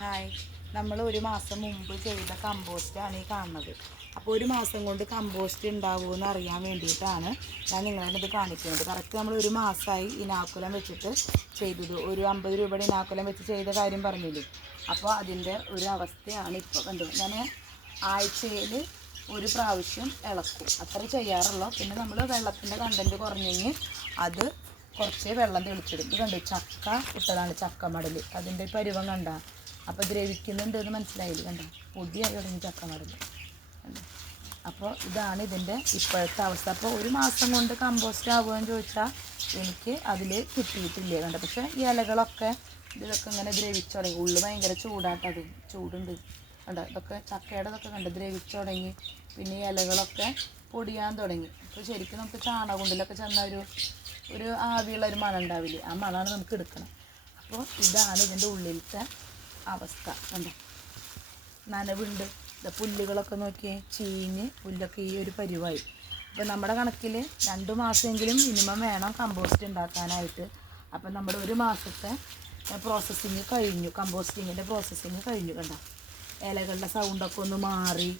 Hi. നമ്മൾ ഒരു മാസം മുമ്പ് ചെയ്ത കമ്പോസ്റ്റാണ് ഈ കാണുന്നത്. അപ്പോൾ ഒരു മാസം കൊണ്ട് കമ്പോസ്റ്റ് ഉണ്ടാവുമെന്ന് അറിയാൻ വേണ്ടിയിട്ടാണ് ഞാൻ നിങ്ങളോട് ഇത് കാണിക്കുന്നത്. കറക്റ്റ് നമ്മൾ ഒരു മാസമായി ഇനാക്കുലം വെച്ചിട്ട് ചെയ്തത്. ഒരു അമ്പത് രൂപയുടെ ഇനാക്കുലം വെച്ച് ചെയ്ത കാര്യം പറഞ്ഞില്ലേ? അപ്പോൾ അതിന്റെ ഒരു അവസ്ഥയാണ് ഇപ്പോൾ കണ്ടു. ഞാൻ ആഴ്ചയിൽ ഒരു പ്രാവശ്യം ഇളക്കും. അത്ര ചെയ്യാറുള്ളൂ. പിന്നെ നമ്മൾ വെള്ളത്തിന്റെ കണ്ടന്റ് കുറഞ്ഞെങ്കിൽ അത് കുറച്ച് വെള്ളം തെളിച്ചിടും. ഇത് കണ്ടു? ചക്ക ഇട്ടതാണ് ചക്ക മടൽ അതിന്റെ പരുവം കണ്ട. അപ്പോൾ ദ്രവിക്കുന്നുണ്ട് എന്ന് മനസ്സിലായില്ല? കണ്ട? പൊടിയായി തുടങ്ങി ചക്ക മടൽ അപ്പോൾ ഇതാണ് ഇതിന്റെ ഇപ്പോഴത്തെ അവസ്ഥ. അപ്പോൾ ഒരു മാസം കൊണ്ട് കമ്പോസ്റ്റ് ആവുകയെന്ന് ചോദിച്ചാൽ എനിക്ക് അതിൽ കിട്ടിയിട്ടില്ല? കണ്ടോ? പക്ഷേ ഇലകളൊക്കെ ഇതൊക്കെ ഇങ്ങനെ ദ്രവിച്ചു തുടങ്ങി. ഉള്ളു ഭയങ്കര ചൂടാട്ടത് ചൂടുണ്ട്. കണ്ടോ? ഇതൊക്കെ ചക്കയുടെ ഇതൊക്കെ കണ്ട് ദ്രവിച്ചു തുടങ്ങി. പിന്നെ ഇലകളൊക്കെ പൊടിയാൻ തുടങ്ങി. അപ്പോൾ ശരിക്കും നമുക്ക് ചാണകുണ്ടിലൊക്കെ ചെന്ന ഒരു ഒരു ആവിയുള്ള ഒരു മണം ഉണ്ടാവില്ലേ ആ മണമാണ് നമുക്ക് എടുക്കണം. അപ്പോൾ ഇതാണ് ഇതിന്റെ ഉള്ളിലത്തെ അവസ്ഥ കണ്ടോ? നനവുണ്ട്. ഇതാ പുല്ലുകളൊക്കെ നോക്കിയേ ചീഞ്ഞ് പുല്ലൊക്കെ ഈ ഒരു പരിവായി. അപ്പോൾ നമ്മുടെ കണക്കിൽ രണ്ട് മാസമെങ്കിലും മിനിമം വേണം കമ്പോസ്റ്റ് ഉണ്ടാക്കാനായിട്ട്. അപ്പം നമ്മുടെ ഒരു മാസത്തെ പ്രോസസ്സിങ് കഴിഞ്ഞു. കമ്പോസ്റ്റിങ്ങിന്റെ പ്രോസസ്സിങ് കഴിഞ്ഞു കണ്ടോ? ഇലകളുടെ സൗണ്ടൊക്കെ ഒന്ന് മാറി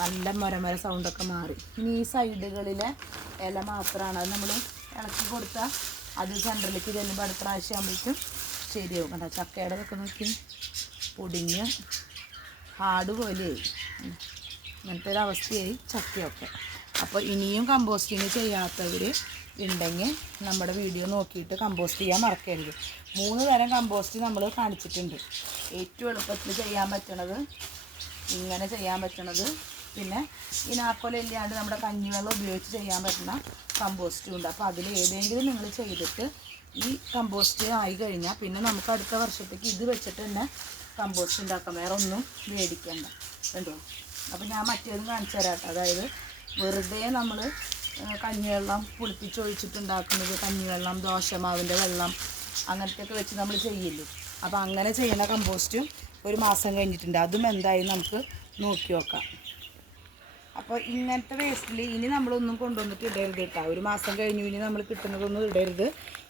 നല്ല മരമര സൗണ്ടൊക്കെ മാറി. ഇനി ഈ സൈഡുകളിലെ ഇല മാത്രമാണ് അത് നമ്മൾ ഇളക്കി കൊടുത്താൽ അത് സെന്ററിലേക്ക് ചെല്ലുമ്പോൾ അടുത്ത പ്രാവശ്യം ആകുമ്പോഴേക്കും ശരിയാവും കണ്ടോ? ചക്കയുടെ ഇതൊക്കെ നോക്കി. പൊടിഞ്ഞ് ഹാർഡ് പോലെയായി. ഇങ്ങനത്തെ ഒരു അവസ്ഥയായി ചക്കയൊക്കെ. അപ്പോൾ ഇനിയും കമ്പോസ്റ്റിങ് ചെയ്യാത്തവർ ഉണ്ടെങ്കിൽ നമ്മുടെ വീഡിയോ നോക്കിയിട്ട് കമ്പോസ്റ്റ് ചെയ്യാൻ മറക്കരുത്. മൂന്ന് തരം കമ്പോസ്റ്റ് നമ്മൾ കാണിച്ചിട്ടുണ്ട്. ഏറ്റവും എളുപ്പത്തിൽ ചെയ്യാൻ പറ്റണത് ഇങ്ങനെ ചെയ്യാൻ പറ്റണത്. പിന്നെ ഈ ഇല്ലാണ്ട് നമ്മുടെ കഞ്ഞിവെള്ളം ഉപയോഗിച്ച് ചെയ്യാൻ പറ്റുന്ന കമ്പോസ്റ്റും ഉണ്ട് അപ്പോൾ അതിൽ ഏതെങ്കിലും നിങ്ങൾ ചെയ്തിട്ട് ഈ കമ്പോസ്റ്റ് ആയി കഴിഞ്ഞാൽ പിന്നെ നമുക്ക് അടുത്ത വർഷത്തേക്ക് ഇത് വെച്ചിട്ട് തന്നെ കമ്പോസ്റ്റ് ഉണ്ടാക്കാം. വേറെ ഒന്നും മേടിക്കണ്ട. കണ്ടോ? അപ്പോൾ ഞാൻ മറ്റേതും കാണിച്ചു തരാം അതായത് വെറുതെ നമ്മൾ കഞ്ഞിവെള്ളം പുളിപ്പിച്ചൊഴിച്ചിട്ടുണ്ടാക്കുന്നത് കഞ്ഞിവെള്ളം ദോശമാവിന്റെ വെള്ളം അങ്ങനത്തെയൊക്കെ വെച്ച് നമ്മൾ ചെയ്യില്ലേ? അപ്പോൾ അങ്ങനെ ചെയ്യുന്ന കമ്പോസ്റ്റും ഒരു മാസം കഴിഞ്ഞിട്ടുണ്ട്. അതും എന്തായാലും നമുക്ക് നോക്കി നോക്കാം. അപ്പോൾ ഇങ്ങനത്തെ വേസ്റ്റിൽ ഇനി നമ്മളൊന്നും കൊണ്ടുവന്നിട്ട് ഇടരുത് കേട്ടോ ഒരു മാസം കഴിഞ്ഞു ഇനി നമ്മൾ കിട്ടുന്നതൊന്നും ഇടരുത്.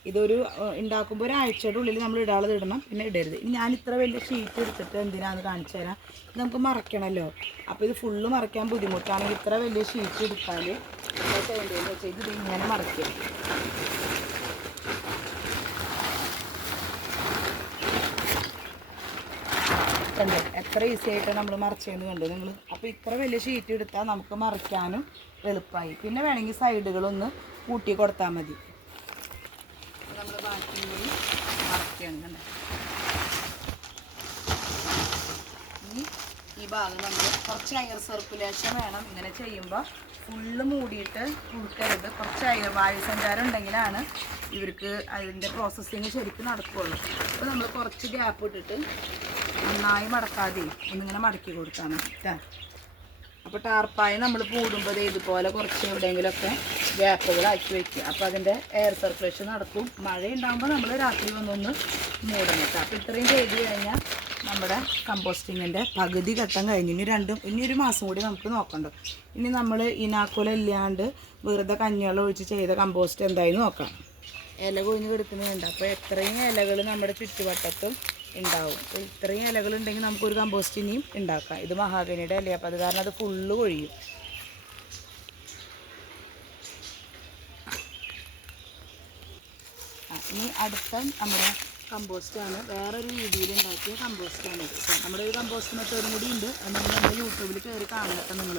ഇതൊരു ഉണ്ടാക്കുമ്പോൾ ഒരാഴ്ചയുടെ ഉള്ളിൽ നമ്മൾ ഇടാളത് ഇടണം പിന്നെ ഇടരുത്. ഇനി ഞാൻ ഇത്ര വലിയ ഷീറ്റ് എടുത്തിട്ട് എന്തിനാന്ന് കാണിച്ചു തരാം. നമുക്ക് മറക്കണമല്ലോ അപ്പോൾ ഇത് ഫുള്ള് മറയ്ക്കാൻ ബുദ്ധിമുട്ടാണെങ്കിൽ ഇത്ര വലിയ ഷീറ്റ് എടുത്താൽ ഇത് ഇങ്ങനെ മറയ്ക്കുക കണ്ടു? എത്ര ഈസി ആയിട്ട് നമ്മൾ മറിച്ചതെന്ന് കണ്ടു നിങ്ങൾ അപ്പോൾ ഇത്ര വലിയ ഷീറ്റ് എടുത്താൽ നമുക്ക് മറിക്കാനും എളുപ്പമായി. പിന്നെ വേണമെങ്കിൽ സൈഡുകളൊന്ന് കൂട്ടി കൊടുത്താൽ മതി. നമ്മൾ ബാക്കി കൂടി ഈ ഭാഗം നമ്മൾ കുറച്ച് എയർ സർക്കുലേഷൻ വേണം. ഇങ്ങനെ ചെയ്യുമ്പോൾ ഫുള്ള് മൂടിയിട്ട് കൊടുക്കരുത് കുറച്ച് അയർ വായു സഞ്ചാരം ഉണ്ടെങ്കിലാണ് ഇവർക്ക് അതിന്റെ പ്രോസസ്സിങ് ശരിക്കും നടക്കുകയുള്ളൂ അപ്പോൾ നമ്മൾ കുറച്ച് ഗ്യാപ്പ് ഇട്ടിട്ട് നന്നായി മടക്കാതെ ഒന്നിങ്ങനെ മടക്കി കൊടുത്താൽ മതി കേട്ടോ അപ്പോൾ ടാർപ്പായ നമ്മൾ പൂടുമ്പോൾ ഇതുപോലെ കുറച്ച് എവിടെയെങ്കിലുമൊക്കെ ഗ്യാപ്പുകളാക്കി വെക്കുക. അപ്പോൾ അതിന്റെ എയർ സർക്കുലേഷൻ നടക്കും. മഴ ഉണ്ടാകുമ്പോൾ നമ്മൾ രാത്രി വന്നൊന്ന് മൂടണം കേട്ടോ അപ്പോൾ ഇത്രയും ചെയ്ത് കഴിഞ്ഞാൽ നമ്മുടെ കമ്പോസ്റ്റിങ്ങിന്റെ പകുതി ഘട്ടം കഴിഞ്ഞു. ഇനി രണ്ടും ഇനി ഒരു മാസം കൂടി നമുക്ക് നോക്കണ്ടോ? ഇനി നമ്മൾ ഇനാക്കുല ഇല്ലാണ്ട് വെറുതെ കഞ്ഞിവെള്ളം ഒഴിച്ച് ചെയ്ത കമ്പോസ്റ്റ് എന്തായി നോക്കാം. ഇല കൊഴിഞ്ഞ് കിടക്കുന്നുണ്ട്. അപ്പോൾ എത്രയും ഇലകൾ നമ്മുടെ ചുറ്റുവട്ടത്തും ഉണ്ടാവും. അപ്പോൾ ഇത്രയും ഇലകളുണ്ടെങ്കിൽ നമുക്കൊരു കമ്പോസ്റ്റ് ഇനിയും ഉണ്ടാക്കാം. ഇത് മഹാഗനിയുടെ ഇലയാണ് അപ്പോൾ അത് കാരണം അത് ഫുള്ള് കൊഴിയും. ഇനി അടുത്ത നമ്മുടെ കമ്പോസ്റ്റാണ് വേറൊരു രീതിയിൽ ഉണ്ടാക്കിയ കമ്പോസ്റ്റാണ് നമ്മുടെ ഒരു കമ്പോസ്റ്റ് മെത്തേഡും കൂടി ഉണ്ട്. നമ്മൾ നമ്മുടെ യൂട്യൂബിൽ കയറി കാണട്ടെ നിങ്ങൾ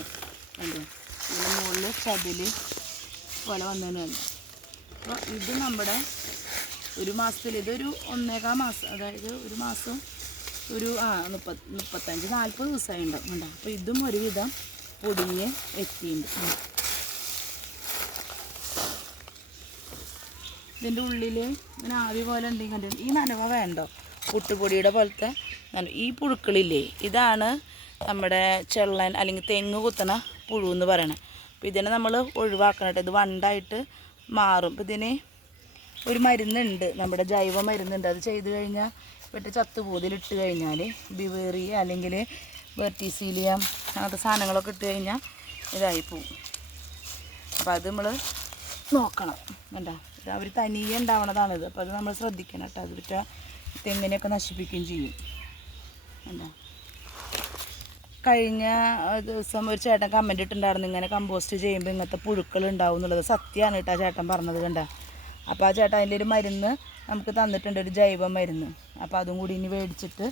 ഉണ്ട് മുകളിൽ ചതിൽ പോലെ വന്നതിനുണ്ട് അപ്പോൾ ഇത് നമ്മുടെ ഒരു മാസത്തിൽ ഇതൊരു ഒന്നേകാൽ മാസം അതായത് ഒരു മാസം ഒരു ആ മുപ്പത് മുപ്പത്തഞ്ച് നാൽപ്പത് ദിവസമായി ഉണ്ടാവും ഉണ്ടാവും അപ്പോൾ ഇതും ഒരുവിധം പൊടിഞ്ഞ് എത്തിയിട്ടുണ്ട്. ഇതിന്റെ ഉള്ളിൽ ഇങ്ങനെ ആവി പോലെ ഉണ്ടെങ്കിൽ കണ്ടു ഈ നനവ വേണ്ടോ? പുട്ടുപൊടിയുടെ പോലത്തെ നനവ്. ഈ പുഴുക്കളില്ലേ ഇതാണ് നമ്മുടെ ചെള്ളൻ അല്ലെങ്കിൽ തെങ്ങ് കുത്തണ പുഴു എന്ന് പറയണത് അപ്പോൾ ഇതിനെ നമ്മൾ ഒഴിവാക്കണം കേട്ടോ. ഇത് വണ്ടായിട്ട് മാറും. അപ്പോൾ ഇതിന് ഒരു മരുന്നുണ്ട് നമ്മുടെ ജൈവ മരുന്നുണ്ട്. അത് ചെയ്ത് കഴിഞ്ഞാൽ വെട്ട് ചത്തുപോതിലിട്ട് കഴിഞ്ഞാൽ ബിവേറിയ അല്ലെങ്കിൽ വെർട്ടിസീലിയ അങ്ങനത്തെ സാധനങ്ങളൊക്കെ ഇട്ട് കഴിഞ്ഞാൽ ഇതായി പോവും. അപ്പോൾ അത് നമ്മൾ നോക്കണം. കണ്ടോ? ഇത് അവർ തനിയെ ഉണ്ടാവണതാണിത്. അപ്പോൾ അത് നമ്മൾ ശ്രദ്ധിക്കണം കേട്ടോ. അത് വിറ്റ തെങ്ങിനെയൊക്കെ നശിപ്പിക്കുകയും ചെയ്യും. എന്താ കഴിഞ്ഞ ദിവസം ഒരു ചേട്ടൻ കമന്റ് ഇട്ടുണ്ടായിരുന്നു ഇങ്ങനെ കമ്പോസ്റ്റ് ചെയ്യുമ്പോൾ ഇങ്ങനത്തെ പുഴുക്കൾ ഉണ്ടാവും എന്നുള്ളത്. സത്യമാണ് കേട്ടോ ചേട്ടൻ പറഞ്ഞത്. കണ്ട? അപ്പോൾ ആ ചേട്ടൻ ഒരു മരുന്ന് നമുക്ക് തന്നിട്ടുണ്ട് ഒരു ജൈവ മരുന്ന്. അപ്പോൾ അതും കൂടി ഇനി മേടിച്ചിട്ട്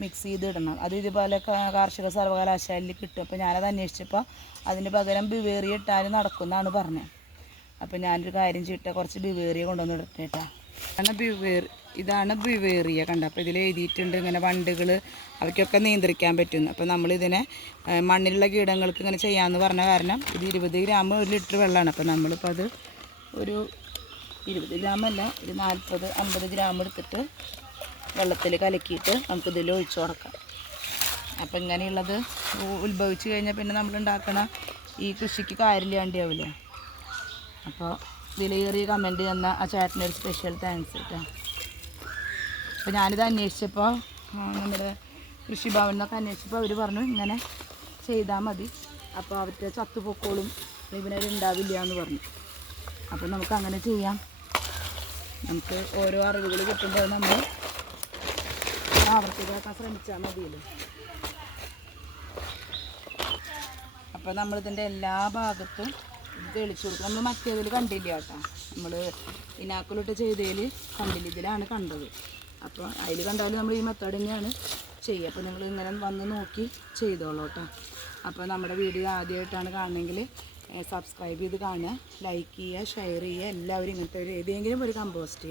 മിക്സ് ചെയ്ത് ഇടണം അത് ഇതുപോലെ കാർഷിക സർവകലാശാലയിൽ കിട്ടും. അപ്പോൾ ഞാനത് അന്വേഷിച്ചപ്പോൾ അതിന് പകരം ബിവേറി ഇട്ടാൽ നടക്കുമെന്നാണ് പറഞ്ഞത് അപ്പോൾ ഞാനൊരു കാര്യം ചെയ്യട്ടെ കുറച്ച് ബിവേറിയ കൊണ്ടുവന്ന് ഇടട്ടെ കേട്ടോ ഇതാണ് ബിവേർ ഇതാണ് ബിവേറിയ കണ്ട? അപ്പോൾ ഇതിൽ എഴുതിയിട്ടുണ്ട് ഇങ്ങനെ വണ്ടുകൾ അവയ്ക്കൊക്കെ നിയന്ത്രിക്കാൻ പറ്റുന്നു. അപ്പോൾ നമ്മളിതിനെ മണ്ണിലുള്ള കീടങ്ങൾക്ക് ഇങ്ങനെ ചെയ്യാമെന്ന് പറഞ്ഞ കാരണം ഇത് ഇരുപത് ഗ്രാം ഒരു ലിറ്റർ വെള്ളമാണ് അപ്പോൾ നമ്മളിപ്പോൾ അത് ഒരു ഇരുപത് ഗ്രാമല്ല ഒരു നാൽപ്പത് അമ്പത് ഗ്രാം എടുത്തിട്ട് വെള്ളത്തിൽ കലക്കിയിട്ട് നമുക്കിതിൽ ഒഴിച്ചു കൊടുക്കാം. അപ്പം ഇങ്ങനെയുള്ളത് ഉത്ഭവിച്ച് കഴിഞ്ഞാൽ പിന്നെ നമ്മൾ ഉണ്ടാക്കണ ഈ കൃഷിക്ക് കാര്യമില്ലാണ്ടാവില്ലേ അപ്പോൾ വിലയേറിയ കമന്റ് തന്ന ആ ചേട്ടനൊരു സ്പെഷ്യൽ താങ്ക്സ് കേട്ടോ അപ്പോൾ ഞാനിത് അന്വേഷിച്ചപ്പോൾ നമ്മുടെ കൃഷിഭവൻ എന്നൊക്കെ അന്വേഷിച്ചപ്പോൾ അവർ പറഞ്ഞു ഇങ്ങനെ ചെയ്താൽ മതി. അപ്പോൾ അവർക്ക് ചത്തുപൊക്കോളും ഇവനവരുണ്ടാവില്ല എന്ന് പറഞ്ഞു. അപ്പോൾ നമുക്ക് അങ്ങനെ ചെയ്യാം. നമുക്ക് ഓരോ അറിവുകൾ കിട്ടുമ്പോൾ നമ്മൾ ആവർത്തിക്കാക്കാൻ ശ്രമിച്ചാൽ മതിയല്ലോ. അപ്പോൾ നമ്മളിതിന്റെ എല്ലാ ഭാഗത്തും തെളിച്ചു കൊടുക്കും. നമ്മൾ മറ്റേതിൽ കണ്ടില്ല കേട്ടോ. നമ്മൾ ഇനാക്കുലിട്ട് ചെയ്തതിൽ കണ്ടില്ല. ഇതിലാണ് കണ്ടത്. അപ്പോൾ അതിൽ കണ്ടാലും നമ്മൾ ഈ മെത്തേഡ് തന്നെയാണ് ചെയ്യുക. അപ്പോൾ നിങ്ങൾ ഇങ്ങനെ വന്ന് നോക്കി ചെയ്തോളൂ കേട്ടോ. അപ്പോൾ നമ്മുടെ വീഡിയോ ആദ്യമായിട്ടാണ് കാണണമെങ്കിൽ സബ്സ്ക്രൈബ് ചെയ്ത് കാണുക ലൈക്ക് ചെയ്യുക ഷെയർ ചെയ്യുക എല്ലാവരും ഇങ്ങനത്തെ ഒരു ഏതെങ്കിലും ഒരു കമ്പോസ്റ്റ്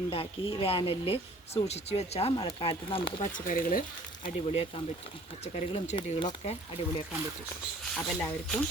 ഉണ്ടാക്കി വേനലിൽ സൂക്ഷിച്ച് വെച്ചാൽ മഴക്കാലത്ത് നമുക്ക് പച്ചക്കറികൾ അടിപൊളിയാക്കാൻ പറ്റും. പച്ചക്കറികളും ചെടികളൊക്കെ അടിപൊളിയാക്കാൻ പറ്റും. അപ്പോൾ എല്ലാവർക്കും